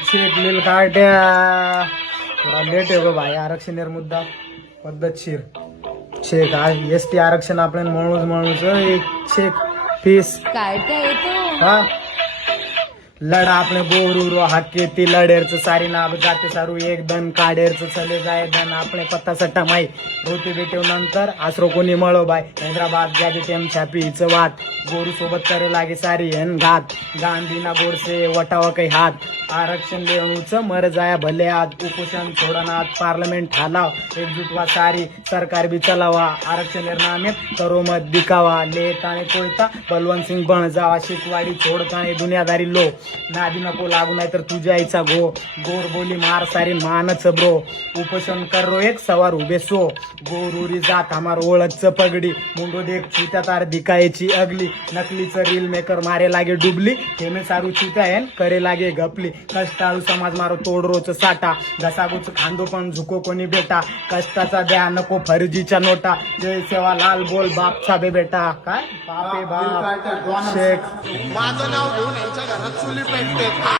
check लिल काट्या थोडा late आहे गो भाई आरक्षण मुद्दा पद्धतशीर चेक एसटी आरक्षण आपण म्हणूच एक चेक फीस काढता येतो हा लढा आपले गोरू हाके ती लढेरच सारी नाब जाते सारू एक दन काढेरच चले जाय दन आपले पत्ता सट्टा माई रोटी बेटेव नंतर आसरो कोणी मळो बाय हैदराबाद जागे टेम छापीच वाट गोरू सोबत करे लागे सारी हेन घात गांधीना गोरसे वटावा काही हात आरक्षण लेऊच मर जाया भले आज उपोषण छोडनात पार्लमेंट ठालाव एकजूट वा सारी सरकार बी चलावा आरक्षण निर्णामे करो मत दिखावा ले ताणे कोयता बलवंत सिंग बन जावा शिकवाडी छोड ताणे दुनियादारी लो नादी नको लागू नाही तर तुझ्या आईचा गोर बोली मार सारी मानच ब्रो उपोषण करो एक सवार उभे सो गोरुरी जात हमार ओळखच पगडी मुंडो देख छुत्या तार दिकायची अगली नकलीचं रील मेकर मारे लागे डुबली हेमे सारू छुत्या हेन करे लागे गपली कष्टाळू समाज मारो तोड रोच साठा घसागोच खांदो पण झुको कोणी बेटा कष्टाचा द्या नको फर्जीच्या नोटा जय सेवा लाल बोल बापचा बे बेटा काय बापे बाप शेख माझं नाव घेऊन यांच्या घरात चुली पेटते